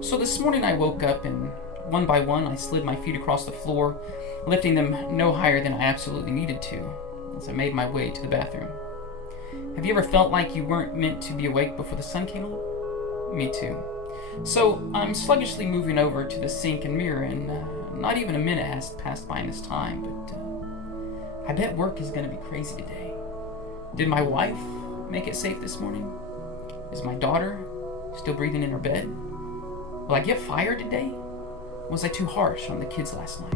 So this morning I woke up and one by one I slid my feet across the floor, lifting them no higher than I absolutely needed to, as I made my way to the bathroom. Have you ever felt like you weren't meant to be awake before the sun came up? Me too. So I'm sluggishly moving over to the sink and mirror, and not even a minute has passed by in this time, but I bet work is going to be crazy today. Did my wife make it safe this morning? Is my daughter still breathing in her bed? Will I get fired today? Was I too harsh on the kids last night?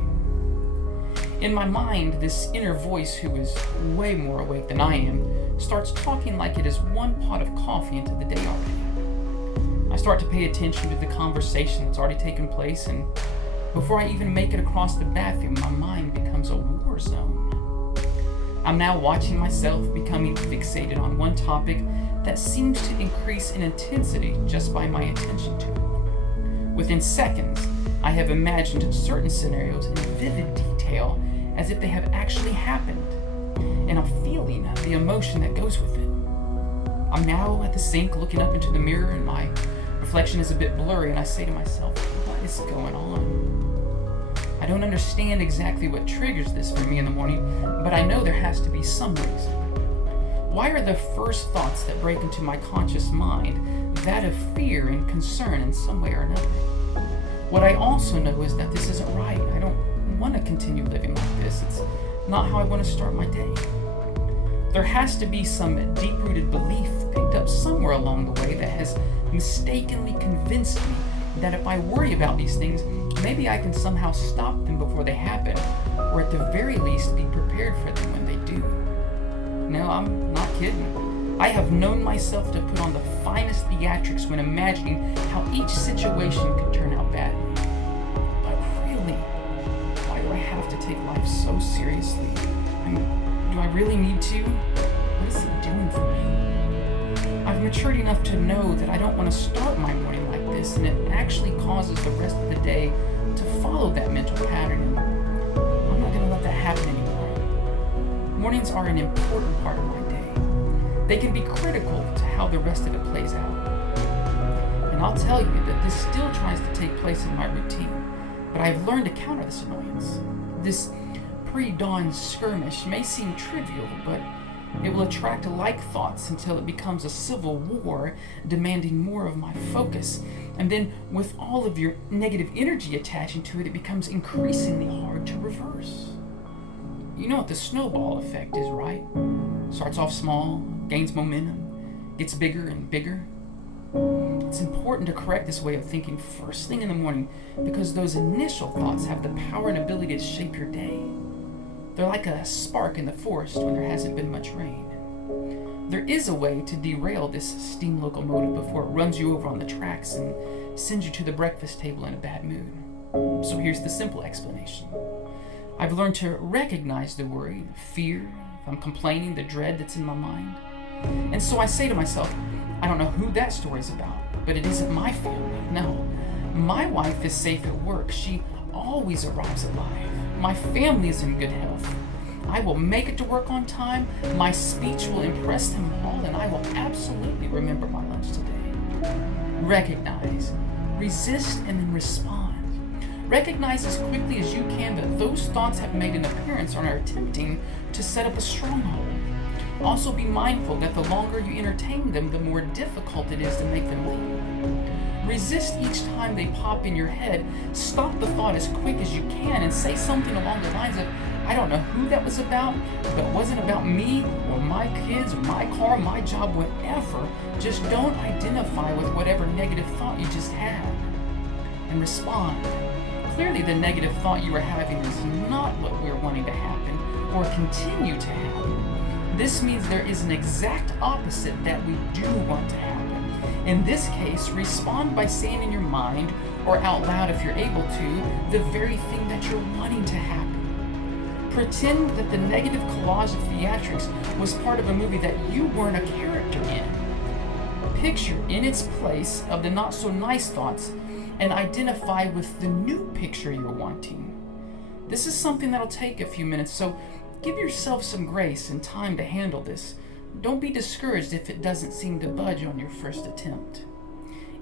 In my mind, this inner voice, who is way more awake than I am, starts talking like it is one pot of coffee into the day already. I start to pay attention to the conversation that's already taken place, and before I even make it across the bathroom, my mind becomes a war zone. I'm now watching myself becoming fixated on one topic that seems to increase in intensity just by my attention to it. Within seconds, I have imagined certain scenarios in vivid detail as if they have actually happened, and I'm feeling the emotion that goes with it. I'm now at the sink looking up into the mirror, and my reflection is a bit blurry, and I say to myself, what is going on? I don't understand exactly what triggers this for me in the morning, but I know there has to be some reason. Why are the first thoughts that break into my conscious mind that of fear and concern in some way or another? What I also know is that this isn't right. I don't want to continue living like this. It's not how I want to start my day. There has to be some deep-rooted belief picked up somewhere along the way that has mistakenly convinced me that if I worry about these things, maybe I can somehow stop them before they happen, or at the very least be prepared for them when they do. No, I'm not kidding. I have known myself to put on the finest theatrics when imagining how each situation could turn out badly. But really, why do I have to take life so seriously? Do I really need to? What is it doing for me? I've matured enough to know that I don't want to start my morning like this, and it actually causes the rest of the day to follow that mental pattern, and I'm not going to let that happen anymore. Mornings are an important part of my day. They can be critical to how the rest of it plays out. And I'll tell you that this still tries to take place in my routine, but I've learned to counter this annoyance. This pre-dawn skirmish may seem trivial, but it will attract like thoughts until it becomes a civil war demanding more of my focus. And then with all of your negative energy attaching to it, it becomes increasingly hard to reverse. You know what the snowball effect is, right? Starts off small, gains momentum, gets bigger and bigger. It's important to correct this way of thinking first thing in the morning, because those initial thoughts have the power and ability to shape your day. They're like a spark in the forest when there hasn't been much rain. There is a way to derail this steam locomotive before it runs you over on the tracks and sends you to the breakfast table in a bad mood. So here's the simple explanation. I've learned to recognize the worry, the fear, if I'm complaining, the dread that's in my mind. And so I say to myself, I don't know who that story's about, but it isn't my family. No, my wife is safe at work. She always arrives alive. My family is in good health. I will make it to work on time. My speech will impress them all, and I will absolutely remember my lunch today. Recognize, resist, and then respond. Recognize as quickly as you can that those thoughts have made an appearance and are attempting to set up a stronghold. Also be mindful that the longer you entertain them, the more difficult it is to make them leave. Resist each time they pop in your head. Stop the thought as quick as you can and say something along the lines of, I don't know who that was about, but it wasn't about me or my kids or my car, my job, whatever. Just don't identify with whatever negative thought you just had, and respond. Clearly the negative thought you are having is not what we're wanting to happen or continue to happen. This means there is an exact opposite that we do want to happen. In this case, respond by saying in your mind or out loud if you're able to, the very thing that you're wanting to happen. Pretend that the negative collage of theatrics was part of a movie that you weren't a character in. Picture in its place of the not so nice thoughts and identify with the new picture you're wanting. This is something that'll take a few minutes, so give yourself some grace and time to handle this. Don't be discouraged if it doesn't seem to budge on your first attempt.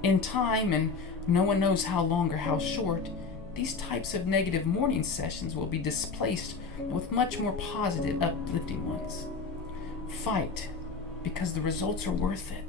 In time, and No one knows how long or how short. These types of negative morning sessions will be displaced with much more positive, uplifting ones. Fight, because the results are worth it.